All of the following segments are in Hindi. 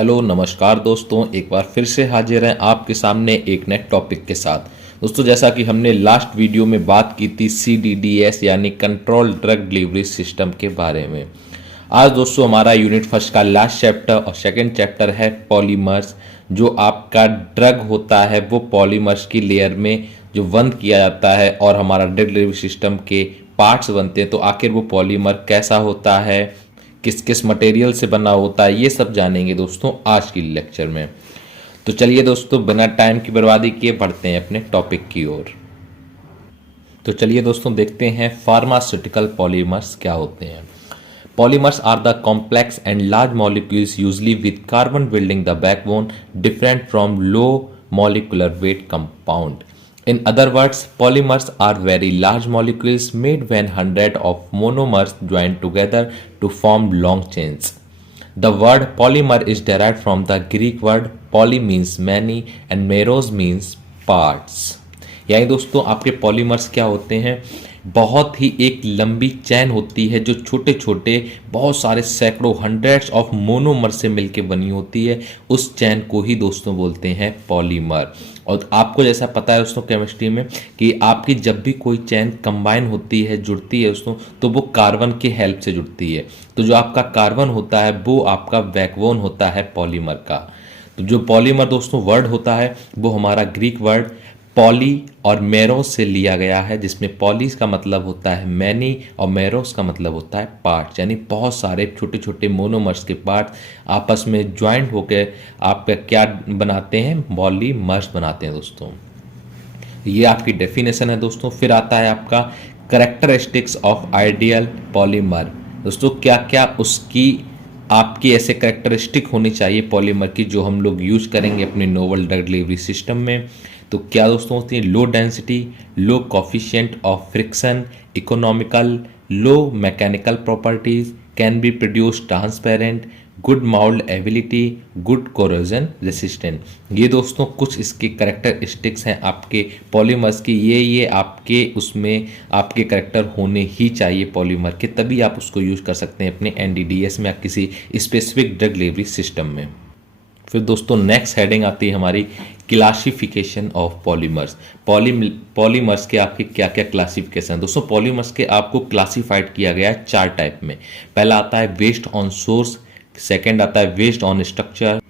हेलो नमस्कार दोस्तों, एक बार फिर से हाजिर हैं आपके सामने एक नए टॉपिक के साथ। दोस्तों, जैसा कि हमने लास्ट वीडियो में बात की थी CDDS यानी कंट्रोल ड्रग डिलीवरी सिस्टम के बारे में। आज दोस्तों हमारा यूनिट फर्स्ट का लास्ट चैप्टर और सेकंड चैप्टर है पॉलीमर्स। जो आपका ड्रग होता है वो पॉलीमर्स की लेयर में जो बंद किया जाता है और हमारा ड्रग डिलीवरी सिस्टम के पार्ट्स बनते हैं। तो आखिर वो पॉलीमर कैसा होता है, किस किस मटेरियल से बना होता है, ये सब जानेंगे दोस्तों आज की लेक्चर में। तो चलिए दोस्तों, बिना टाइम की बर्बादी किए बढ़ते हैं अपने टॉपिक की ओर। तो चलिए दोस्तों देखते हैं फार्मास्यूटिकल पॉलीमर्स क्या होते हैं। Polymers are the complex and large molecules usually with carbon building the backbone different from low molecular weight compound. In other words, polymers are very large molecules made when hundreds of monomers join together to form long chains. The word polymer is derived from the Greek word poly means many and meros means parts. यानी दोस्तों आपके पॉलीमर्स क्या होते हैं, बहुत ही एक लंबी चैन होती है जो छोटे छोटे बहुत सारे सैकड़ों हंड्रेड्स ऑफ मोनोमर से मिलकर बनी होती है। उस चैन को ही दोस्तों बोलते हैं पॉलीमर। और आपको जैसा पता है दोस्तों केमिस्ट्री में कि आपकी जब भी कोई चैन कंबाइन होती है, जुड़ती है दोस्तों, तो वो कार्बन के हेल्प से जुड़ती है। तो जो आपका कार्बन होता है वो आपका बैकबोन होता है पॉलीमर का। तो जो पॉलीमर दोस्तों वर्ड होता है वो हमारा ग्रीक वर्ड पॉली और मेरोस से लिया गया है, जिसमें पॉलीस का मतलब होता है मैनी और मेरोस का मतलब होता है पार्ट्स, यानी बहुत सारे छोटे छोटे मोनोमर्स के पार्ट्स आपस में ज्वाइंट होकर आपका क्या बनाते हैं, पॉलीमर्स बनाते हैं दोस्तों। ये आपकी डेफिनेशन है दोस्तों। फिर आता है आपका करेक्टरिस्टिक्स ऑफ आइडियल पॉलीमर। दोस्तों क्या क्या उसकी आपकी ऐसे करेक्टरिस्टिक होनी चाहिए पॉलीमर की जो हम लोग यूज करेंगे अपने नोवल ड्रग डिलीवरी सिस्टम में। तो क्या दोस्तों होती है, low density, low coefficient of friction, economical, low mechanical properties, can be produce transparent, good mould ability, good corrosion resistant. ये दोस्तों कुछ इसके करेक्टरिस्टिक्स हैं आपके पॉलीमर्स की। ये आपके उसमें आपके करेक्टर होने ही चाहिए पॉलीमर के, तभी आप उसको यूज कर सकते हैं अपने NDDS में या किसी स्पेसिफिक ड्रग डिलीवरी सिस्टम में। फिर दोस्तों नेक्स्ट हेडिंग आती है हमारी क्लासिफिकेशन ऑफ पॉलीमर्स। पॉलीमर्स के आपके क्या क्या क्लासिफिकेशन है दोस्तों। पॉलीमर्स के आपको क्लासिफाइड किया गया है 4 टाइप में। पहला आता है बेस्ड ऑन सोर्स, सेकेंड आता है बेस्ड ऑन स्ट्रक्चर,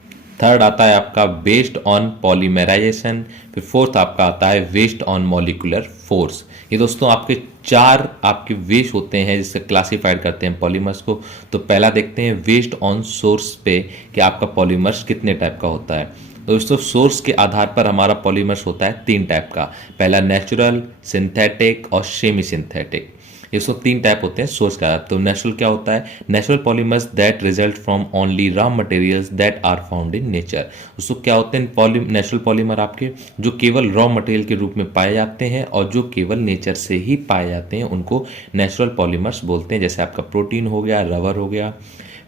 थर्ड आता है आपका बेस्ड ऑन पॉलीमराइजेशन, फिर फोर्थ आपका आता है बेस्ड ऑन मॉलिक्यूलर फोर्स। ये दोस्तों आपके 4 आपके वेज होते हैं जिससे क्लासिफाइड करते हैं पॉलीमर्स को। तो पहला देखते हैं बेस्ड ऑन सोर्स पे कि आपका पॉलीमर्स कितने टाइप का होता है। तो दोस्तों सोर्स के आधार पर हमारा पॉलीमर्स होता है 3 टाइप का। पहला नेचुरल, सिंथेटिक और सेमी सिंथेटिक। ये सब 3 टाइप होते हैं सोर्स का। तो नेचुरल क्या होता है, natural polymers that result from only raw materials that are found in nature. दोस्तों क्या होते हैं नेचुरल पॉलीमर आपके जो केवल रॉ मटेरियल के रूप में पाए जाते हैं और जो केवल नेचर से ही पाए जाते हैं, उनको नेचुरल पॉलीमर्स बोलते हैं। जैसे आपका प्रोटीन हो गया, रबर हो गया।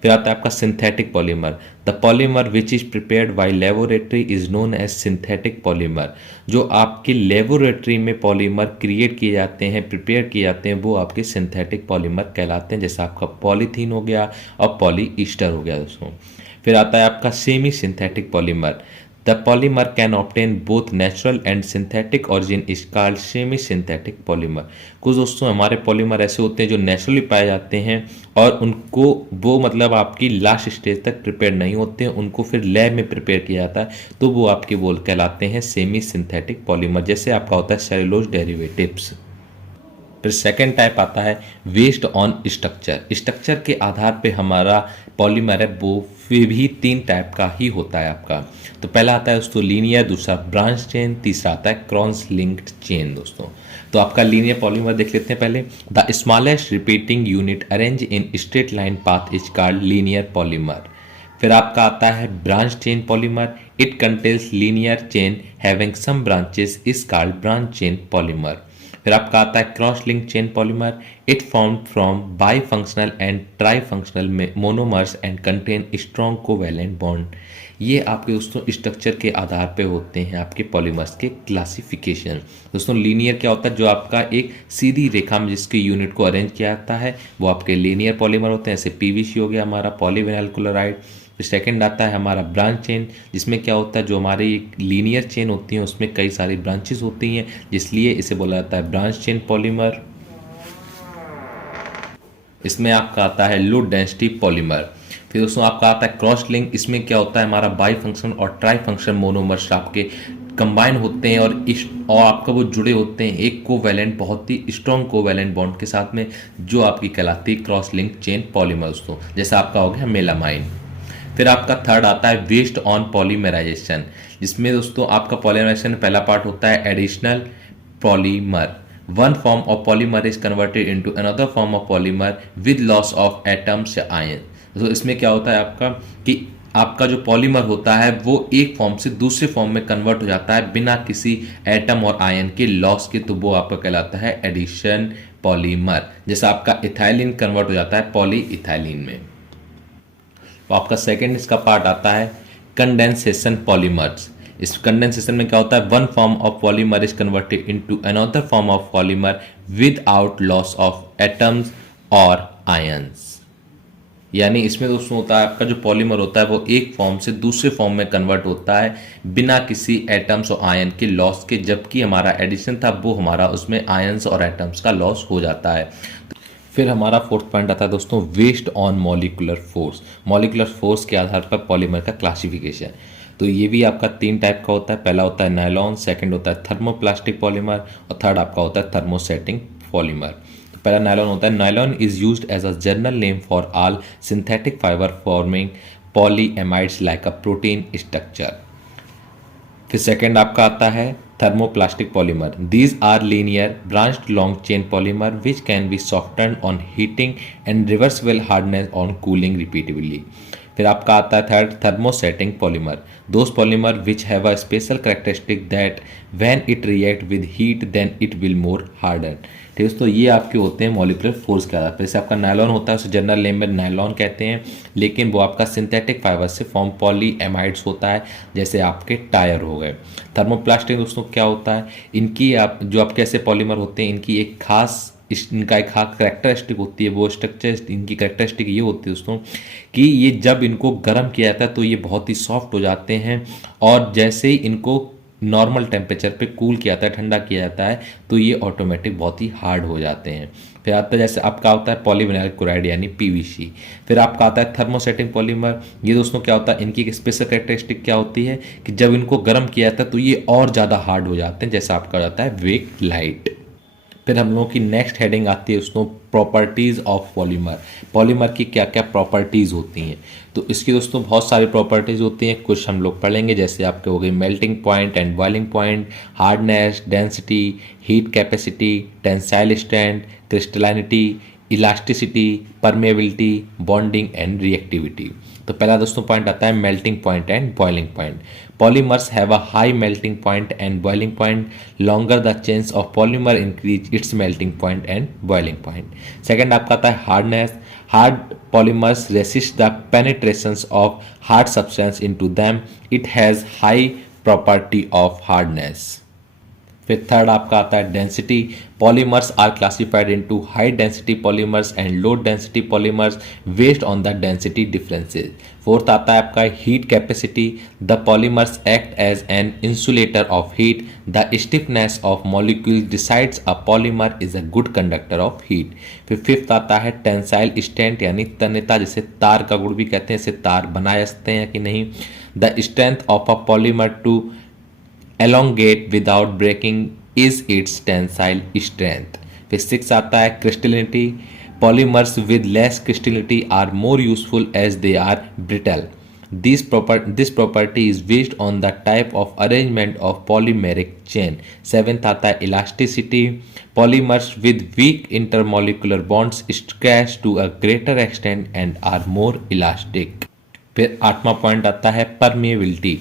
फिर आता है आपका synthetic polymer. The polymer which is prepared by laboratory is known as synthetic polymer. जो आपके लेबोरेटरी में पॉलीमर क्रिएट किए जाते हैं, प्रिपेयर किए जाते हैं, वो आपके सिंथेटिक पॉलीमर कहलाते हैं। जैसे आपका पॉलीथीन हो गया और पॉलीईस्टर हो गया दोस्तों। फिर आता है आपका semi synthetic polymer. The polymer can obtain both natural and synthetic origin is called semi synthetic polymer. कुछ दोस्तों हमारे पॉलीमर ऐसे होते हैं जो नेचुरली पाए जाते हैं और उनको वो मतलब आपकी लास्ट स्टेज तक प्रिपेयर नहीं होते हैं, उनको फिर लैब में प्रिपेयर किया जाता है, तो वो आपके बोल कहलाते हैं सेमी सिंथेटिक पॉलीमर। जैसे आपका होता है सेलुलोज डेरिवेटिव्स। फिर सेकेंड टाइप आता है बेस्ड ऑन स्ट्रक्चर। स्ट्रक्चर के आधार पे हमारा पॉलीमर है वो फिर भी 3 टाइप का ही होता है आपका। तो पहला आता है दोस्तों लीनियर, दूसरा ब्रांच चेन, तीसरा आता है क्रॉस लिंक्ड चेन दोस्तों। तो आपका लीनियर पॉलीमर देख लेते हैं पहले। The smallest repeating unit arrange in straight line path is called linear polymer. फिर आपका आता है branch chain polymer. It contains linear chain having some branches is called branch chain polymer. फिर आपका आता है cross link chain polymer. It form from bi functional and tri functional monomers and contain strong covalent bond. ये आपके दोस्तों स्ट्रक्चर के आधार पे होते हैं आपके पॉलीमर्स के क्लासिफिकेशन। दोस्तों लीनियर क्या होता है, जो आपका एक सीधी रेखा में जिसके यूनिट को अरेंज किया जाता है वो आपके लीनियर पॉलीमर होते हैं। जैसे PVC हो गया हमारा, पॉलीविनाइल क्लोराइड। फिर सेकंड आता है हमारा ब्रांच चेन, जिसमें क्या होता है, जो हमारी लीनियर चेन होती है उसमें कई सारी ब्रांचेस होती हैं, इसलिए इसे बोला जाता है ब्रांच चेन पॉलीमर। इसमें आपका आता है लो डेंसिटी पॉलीमर। फिर दोस्तों आपका आता है क्रॉस लिंक, इसमें क्या होता है, हमारा बाई फंक्शन और ट्राई फंक्शन मोनोमर्स आपके कंबाइन होते हैं और आपका वो जुड़े होते हैं एक कोवैलेंट, बहुत ही स्ट्रॉन्ग कोवैलेंट बॉन्ड के साथ में, जो आपकी कहलाती है क्रॉस लिंक चेन पॉलीमर दोस्तों, जैसा आपका हो गया मेलामाइन। फिर आपका थर्ड आता है वेस्ट ऑन पॉलीमराइजेशन, जिसमें दोस्तों आपका पॉलीमराइजेशन पहला पार्ट होता है additional polymer. One form of polymer is converted into another form of polymer with loss of atoms या ion। तो इसमें क्या होता है आपका कि आपका जो पॉलीमर होता है वो एक फॉर्म से दूसरे फॉर्म में कन्वर्ट हो जाता है बिना किसी एटम और आयन के लॉस के, तो वो आपका कहलाता है एडिशन पॉलीमर। जैसा आपका इथाइलिन कन्वर्ट हो जाता है पॉली इथाइलिन में। तो आपका सेकेंड इसका पार्ट आता है कंडेंसेशन पॉलीमर्स। इस कंडेंसेशन में क्या होता है, one form of polymer is converted into another form of polymer without loss of atoms और आयंस। यानी इसमें दोस्तों होता है आपका जो पॉलीमर होता है वो एक फॉर्म से दूसरे फॉर्म में कन्वर्ट होता है बिना किसी एटम्स और आयन के लॉस के, जबकि हमारा एडिशन था वो हमारा उसमें आयंस और एटम्स का लॉस हो जाता है। फिर हमारा फोर्थ पॉइंट आता है दोस्तों based on molecular force. Molecular force के आधार पर पॉलीमर का क्लासिफिकेशन, तो ये भी आपका 3 टाइप का होता है। पहला होता है नायलॉन, सेकंड होता है थर्मोप्लास्टिक पॉलीमर और थर्ड आपका होता है थर्मोसेटिंग पॉलीमर। तो पहला नायलॉन होता है, nylon is used as a general name for all synthetic fibre forming polyamides like a protein structure. फिर सेकंड आपका आता है thermoplastic polymer, these are linear branched long chain polymer which can be softened on heating and reversible hardness on cooling repeatedly. फिर आपका आता है third thermosetting polymer, those polymer which have a special characteristic that when it react with heat then it will more harden. ठीक है, तो ये आपके होते हैं मॉलिकुलर फोर्स के आधार पर। जैसे आपका नायलॉन होता है उसे जनरल नेम में नायलॉन कहते हैं, लेकिन वो आपका सिंथेटिक फाइबर से फॉर्म पॉलीएमाइड्स होता है, जैसे आपके टायर हो गए। थर्मोप्लास्टिक दोस्तों क्या होता है, इनकी आप जो आपके ऐसे पॉलीमर होते हैं इनकी एक खास इनका एक खास करेक्टरिस्टिक होती है, वो स्ट्रक्चर इनकी करेक्टरिस्टिक ये होती है दोस्तों कि ये जब इनको गर्म किया जाता है तो ये बहुत ही सॉफ्ट हो जाते हैं, और जैसे ही इनको नॉर्मल टेम्परेचर पे कूल किया जाता है, ठंडा किया जाता है, तो ये ऑटोमेटिक बहुत ही हार्ड हो जाते हैं। फिर आता है जैसे आपका होता है पॉलीविनाइल क्लोराइड यानी पीवीसी। फिर आपका आता है थर्मोसेटिंग पॉलीमर, ये दोस्तों क्या होता है, इनकी एक स्पेशल कैरेक्टरिस्टिक क्या होती है कि जब इनको गर्म किया जाता है तो ये और ज़्यादा हार्ड हो जाते हैं, जैसा आपका जाता है वेक लाइट। फिर हम लोगों की नेक्स्ट हेडिंग आती है दोस्तों प्रॉपर्टीज़ ऑफ पॉलीमर। पॉलीमर की क्या क्या प्रॉपर्टीज़ होती हैं, तो इसकी दोस्तों बहुत सारी प्रॉपर्टीज़ होती हैं, कुछ हम लोग पढ़ेंगे। जैसे आपके हो गए melting point and boiling point, hardness, density, heat capacity, tensile strength, crystallinity, elasticity, permeability, bonding and reactivity. तो पहला दोस्तों पॉइंट आता है melting point and boiling point. Polymers have a high melting point and boiling point. Longer the chains of polymer increase its melting point and boiling point. Second आपका आता है hardness. Hard polymers resist the penetrations of hard substance into them. It has high property of hardness. फिर थर्ड आपका आता है density. Polymers are classified into high density polymers and low density polymers based on the density differences. Fourth आता है आपका heat capacity. The polymers act as an insulator of heat. The stiffness of molecule decides a polymer is a good conductor of heat. फिर फिफ्थ आता है टेंसाइल स्ट्रेंथ यानी तन्यता, जैसे तार का गुण भी कहते हैं, इसे तार बनाए सकते हैं कि नहीं। The strength of a polymer to elongate without breaking is its tensile strength। फिर सिक्स आता है crystallinity। Polymers with less crystallinity are more useful as they are brittle। This property is based on the type of arrangement of polymeric chain। Seventh आता है elasticity। Polymers with weak intermolecular bonds stretch to a greater extent and are more elastic। फिर आठवां पॉइंट आता है permeability।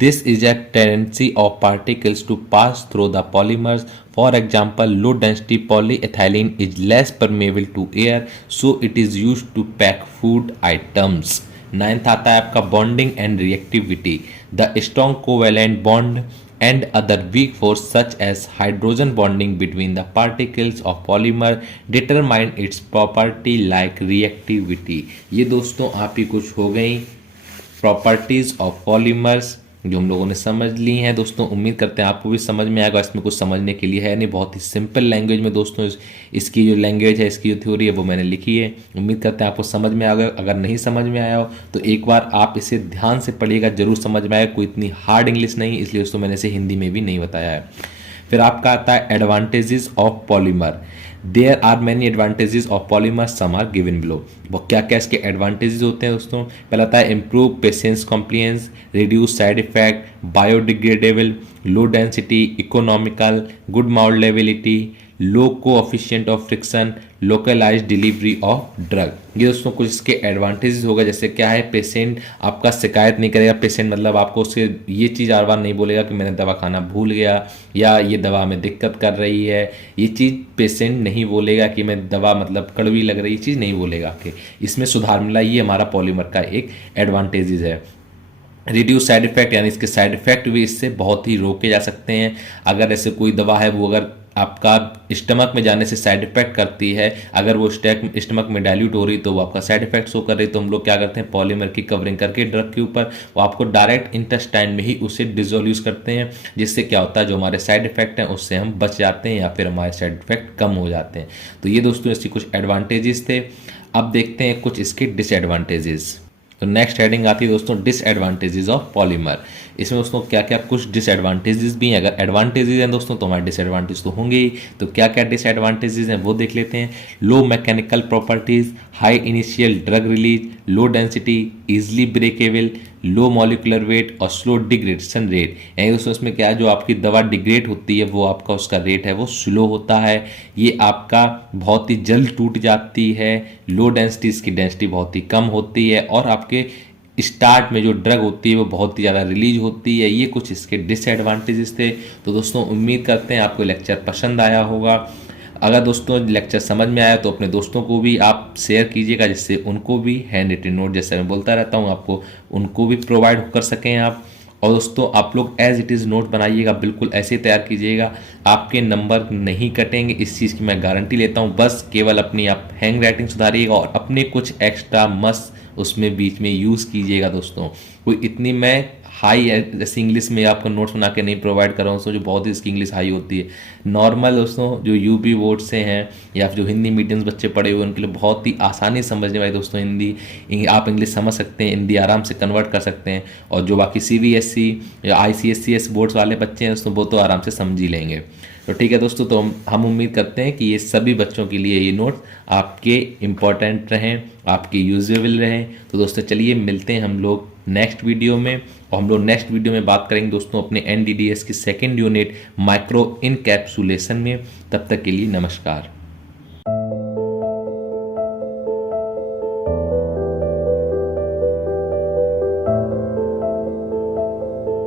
This is a tendency of particles to pass through the polymers. For example, low density polyethylene is less permeable to air, so it is used to pack food items। Ninth आता है आपका bonding and reactivity। The strong covalent bond and other weak force such as hydrogen bonding between the particles of polymer determine its property like reactivity। ये दोस्तों आपकी कुछ हो गई प्रॉपर्टीज ऑफ पॉलीमर्स, जो हम लोगों ने समझ ली हैं दोस्तों। उम्मीद करते हैं आपको भी समझ में आएगा, इसमें कुछ समझने के लिए है नहीं, बहुत ही सिंपल लैंग्वेज में दोस्तों इसकी जो लैंग्वेज है, इसकी जो थ्योरी है वो मैंने लिखी है। उम्मीद करते हैं आपको समझ में आएगा। अगर नहीं समझ में आया हो तो एक बार आप इसे ध्यान से पढ़िएगा, जरूर समझ में आएगा। कोई इतनी हार्ड इंग्लिश नहीं, इसलिए दोस्तों मैंने इसे हिंदी में भी नहीं बताया है। फिर आपका आता है advantages of polymer. There are many advantages of polymer, some are given below. वो क्या क्या इसके एडवांटेजेस होते हैं दोस्तों। पहला आता है improve patients compliance, reduce side effect, biodegradable, low density, economical, good mouldability, low coefficient of friction, localised delivery of drug. ये दोस्तों कुछ इसके एडवांटेजेस होगा। जैसे क्या है, पेशेंट आपका शिकायत नहीं करेगा। पेशेंट मतलब आपको उससे ये चीज़ आर बार नहीं बोलेगा कि मैंने दवा खाना भूल गया या ये दवा में दिक्कत कर रही है। ये चीज़ पेशेंट नहीं बोलेगा कि मैं दवा मतलब कड़वी लग रही, ये चीज़ नहीं बोलेगा कि इसमें सुधार मिला। ये हमारा पॉलीमर का एक एडवांटेजेस है। रिड्यूस साइड इफेक्ट, यानी इसके साइड इफेक्ट भी इससे बहुत ही रोके जा सकते हैं। अगर ऐसे कोई दवा है वो अगर आपका स्टमक में जाने से साइड इफेक्ट करती है, अगर वो स्टमक में डाइल्यूट हो रही तो वो आपका साइड इफेक्ट शो कर रही, तो हम लोग क्या करते हैं, पॉलीमर की कवरिंग करके ड्रग के ऊपर वो आपको डायरेक्ट इंटेस्टाइन में ही उसे डिजोल्व करते हैं, जिससे क्या होता है जो हमारे साइड इफेक्ट हैं उससे हम बच जाते हैं या फिर हमारे साइड इफेक्ट कम हो जाते हैं। तो ये दोस्तों इसके कुछ एडवांटेजेस थे। अब देखते हैं कुछ इसके डिसएडवांटेजेस। तो नेक्स्ट हेडिंग आती है दोस्तों डिसएडवांटेजेस ऑफ पॉलीमर। इसमें दोस्तों क्या क्या कुछ डिसएडवांटेजेस भी हैं। अगर एडवांटेजेस हैं दोस्तों तो हमारे डिसएडवांटेज तो होंगे ही। तो क्या क्या डिसएडवांटेजेस हैं वो देख लेते हैं। Low mechanical properties, high initial drug release, low density, easily breakable, low molecular weight और स्लो डिग्रेडेशन रेट। यानी दोस्तों इसमें क्या है, जो आपकी दवा डिग्रेड होती है वो आपका उसका रेट है वो स्लो होता है। ये आपका बहुत ही जल्द टूट जाती है। लो डेंसिटी, इसकी डेंसिटी बहुत ही कम होती है और आपके स्टार्ट में जो ड्रग होती है वो बहुत ही ज़्यादा रिलीज होती है। ये कुछ इसके डिसएडवांटेजेस थे। तो दोस्तों उम्मीद करते हैं आपको लेक्चर पसंद आया होगा। अगर दोस्तों लेक्चर समझ में आया तो अपने दोस्तों को भी आप शेयर कीजिएगा, जिससे उनको भी हैंड रिटन नोट, जैसे मैं बोलता रहता हूँ आपको, उनको भी प्रोवाइड कर सकें आप। और दोस्तों आप लोग एज इट इज़ नोट बनाइएगा, बिल्कुल ऐसे तैयार कीजिएगा, आपके नंबर नहीं कटेंगे, इस चीज़ की मैं गारंटी लेता हूँ। बस केवल अपनी आप हैंड राइटिंग सुधारिएगा और अपने कुछ एक्स्ट्रा मस्त उसमें बीच में यूज़ कीजिएगा दोस्तों। कोई इतनी मैं हाई जैसे इंग्लिश में आपको नोट्स बना के नहीं प्रोवाइड कर रहा हूँ दोस्तों, जो बहुत ही इसकी इंग्लिश हाई होती है। नॉर्मल दोस्तों जो यूपी बोर्ड से हैं या फिर जो हिंदी मीडियम्स बच्चे पढ़े हुए उनके लिए बहुत ही आसानी समझने वाली दोस्तों हिंदी, आप इंग्लिश समझ सकते हैं, हिंदी आराम से कन्वर्ट कर सकते हैं। और जो बाकी CBSE या ICSE बोर्ड्स वाले बच्चे हैं दोस्तों वो तो आराम से समझ ही लेंगे। तो ठीक है दोस्तों, तो हम उम्मीद करते हैं कि ये सभी बच्चों के लिए ये नोट्स आपके इम्पोर्टेंट रहें, आपके यूजेबल रहें। तो दोस्तों चलिए मिलते हैं हम लोग नेक्स्ट वीडियो में, और हम लोग नेक्स्ट वीडियो में बात करेंगे दोस्तों अपने NDDS की सेकेंड यूनिट माइक्रो इनकैप्सुलेशन में। तब तक के लिए नमस्कार।